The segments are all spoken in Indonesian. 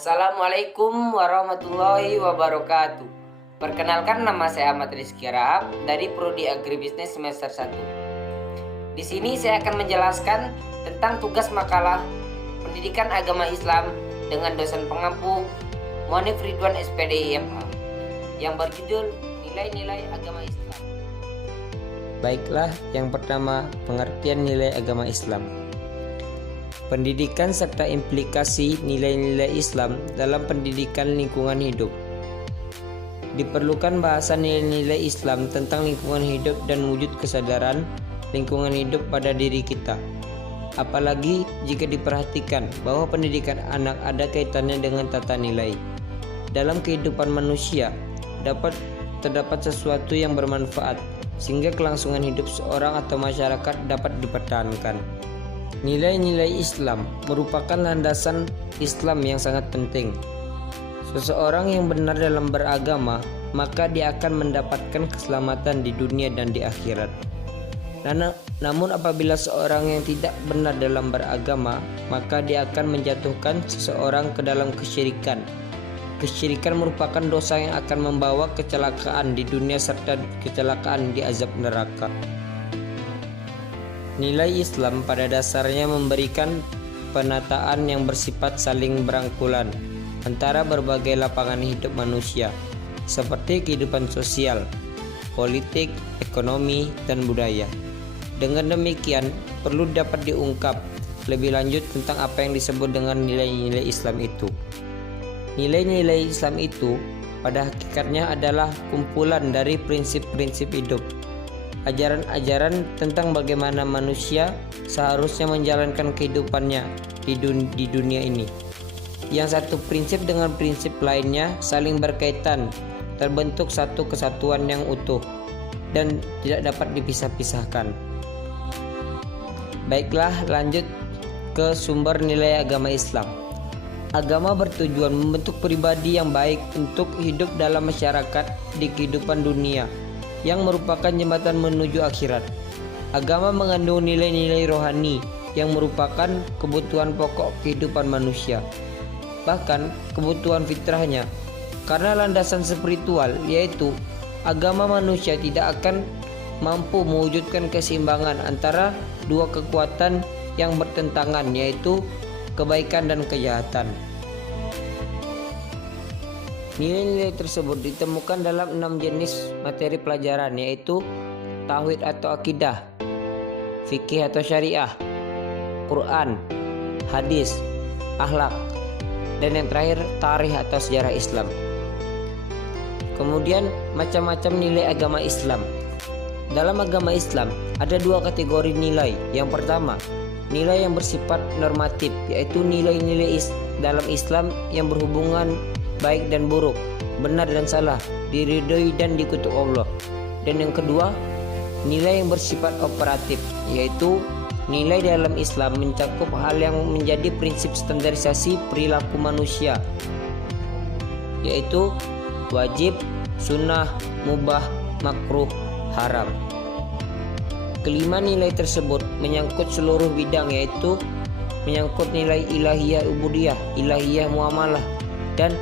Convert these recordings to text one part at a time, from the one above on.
Assalamualaikum warahmatullahi wabarakatuh. Perkenalkan, nama saya Ahmad Rizky Rahab dari Prodi Agribisnis semester 1. Di sini saya akan menjelaskan tentang tugas makalah Pendidikan Agama Islam dengan dosen pengampu Monif Ridwan SPD IMA yang berjudul Nilai-nilai Agama Islam. Baiklah, yang pertama, pengertian nilai agama Islam. Pendidikan serta implikasi nilai-nilai Islam dalam pendidikan lingkungan hidup. Diperlukan bahasan nilai-nilai Islam tentang lingkungan hidup dan wujud kesadaran lingkungan hidup pada diri kita. Apalagi jika diperhatikan bahwa pendidikan anak ada kaitannya dengan tata nilai. Dalam kehidupan manusia, terdapat sesuatu yang bermanfaat sehingga kelangsungan hidup seorang atau masyarakat dapat dipertahankan. Nilai-nilai Islam merupakan landasan Islam yang sangat penting. Seseorang yang benar dalam beragama, maka dia akan mendapatkan keselamatan di dunia dan di akhirat. Namun apabila seorang yang tidak benar dalam beragama, maka dia akan menjatuhkan seseorang ke dalam kesyirikan. Kesyirikan merupakan dosa yang akan membawa kecelakaan di dunia serta kecelakaan di azab neraka. Nilai Islam pada dasarnya memberikan penataan yang bersifat saling berangkulan antara berbagai lapangan hidup manusia, seperti kehidupan sosial, politik, ekonomi, dan budaya. Dengan demikian, perlu dapat diungkap lebih lanjut tentang apa yang disebut dengan nilai-nilai Islam itu. Nilai-nilai Islam itu pada hakikatnya adalah kumpulan dari prinsip-prinsip hidup, ajaran-ajaran tentang bagaimana manusia seharusnya menjalankan kehidupannya di dunia ini. Yang satu prinsip dengan prinsip lainnya saling berkaitan, terbentuk satu kesatuan yang utuh dan tidak dapat dipisah-pisahkan. Baiklah, lanjut ke sumber nilai agama Islam. Agama bertujuan membentuk pribadi yang baik untuk hidup dalam masyarakat di kehidupan dunia, yang merupakan jembatan menuju akhirat. Agama mengandung nilai-nilai rohani yang merupakan kebutuhan pokok kehidupan manusia, bahkan kebutuhan fitrahnya. Karena landasan spiritual, yaitu agama, manusia tidak akan mampu mewujudkan keseimbangan antara dua kekuatan yang bertentangan, yaitu kebaikan dan kejahatan. Nilai-nilai tersebut ditemukan dalam 6 jenis materi pelajaran, yaitu tauhid atau akidah, fikih atau syariah, Quran, hadis, akhlak, dan yang terakhir tarikh atau sejarah Islam. Kemudian macam-macam nilai agama Islam. Dalam agama Islam ada dua kategori nilai. Yang pertama, nilai yang bersifat normatif, yaitu nilai-nilai dalam Islam yang berhubungan baik dan buruk, benar dan salah, diridhoi dan dikutuk Allah. Dan yang kedua, nilai yang bersifat operatif, yaitu nilai dalam Islam mencakup hal yang menjadi prinsip standarisasi perilaku manusia, yaitu wajib, sunnah, mubah, makruh, haram. Kelima nilai tersebut menyangkut seluruh bidang, yaitu menyangkut nilai ilahiyah ubudiyah, ilahiyah muamalah, dan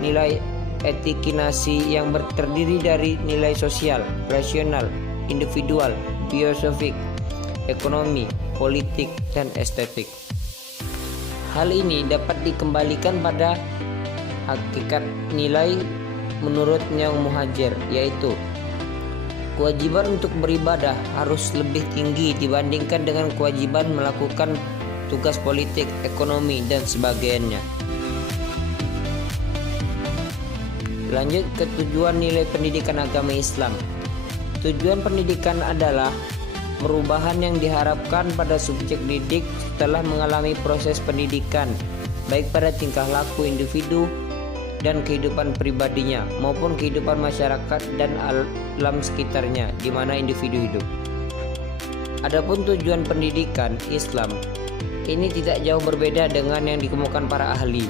nilai etikinasi yang terdiri dari nilai sosial, rasional, individual, filosofik, ekonomi, politik, dan estetik. Hal ini dapat dikembalikan pada hakikat nilai menurut Yang Muhajir, yaitu kewajiban untuk beribadah harus lebih tinggi dibandingkan dengan kewajiban melakukan tugas politik, ekonomi, dan sebagainya. Lanjut ke tujuan nilai pendidikan agama Islam. Tujuan pendidikan adalah perubahan yang diharapkan pada subjek didik setelah mengalami proses pendidikan, baik pada tingkah laku individu dan kehidupan pribadinya maupun kehidupan masyarakat dan alam sekitarnya di mana individu hidup. Adapun tujuan pendidikan Islam ini tidak jauh berbeda dengan yang dikemukakan para ahli.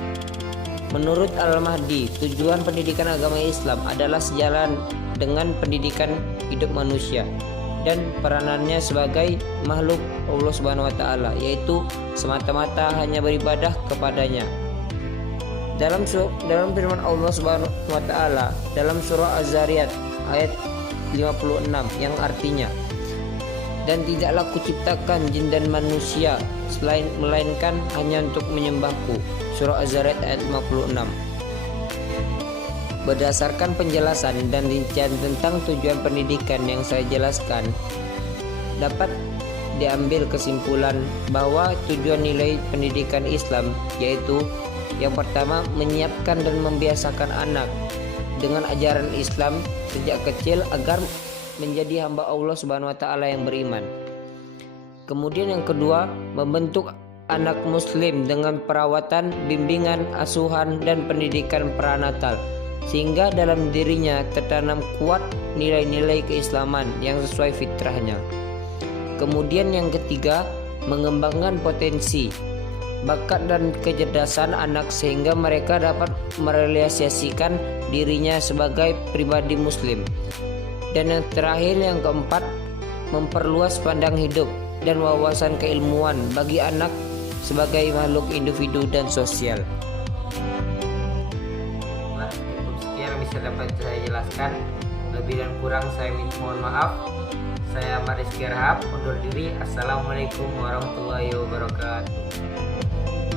Menurut Al-Mahdi, tujuan pendidikan agama Islam adalah sejalan dengan pendidikan hidup manusia dan peranannya sebagai makhluk Allah Subhanahu wa taala, yaitu semata-mata hanya beribadah kepadanya. Dalam firman Allah Subhanahu wa taala dalam surah Az-Zariyat ayat 56 yang artinya, dan tidaklah kuciptakan jin dan manusia melainkan hanya untuk menyembahku. Surah Az-Zariyat ayat 56. Berdasarkan penjelasan dan rincian tentang tujuan pendidikan yang saya jelaskan, dapat diambil kesimpulan bahwa tujuan nilai pendidikan Islam yaitu yang pertama, menyiapkan dan membiasakan anak dengan ajaran Islam sejak kecil agar menjadi hamba Allah Subhanahu wa taala yang beriman. Kemudian yang kedua, membentuk anak muslim dengan perawatan, bimbingan, asuhan dan pendidikan pranatal sehingga dalam dirinya tertanam kuat nilai-nilai keislaman yang sesuai fitrahnya. Kemudian yang ketiga, mengembangkan potensi, bakat dan kecerdasan anak sehingga mereka dapat merealisasikan dirinya sebagai pribadi muslim. Dan yang terakhir, yang keempat, memperluas pandang hidup dan wawasan keilmuan bagi anak sebagai makhluk individu dan sosial. Cukup sekian bisa dapat saya jelaskan. Lebih dan kurang saya mohon maaf. Saya Ahmad Rizky Rahab undur diri. Assalamualaikum warahmatullahi wabarakatuh.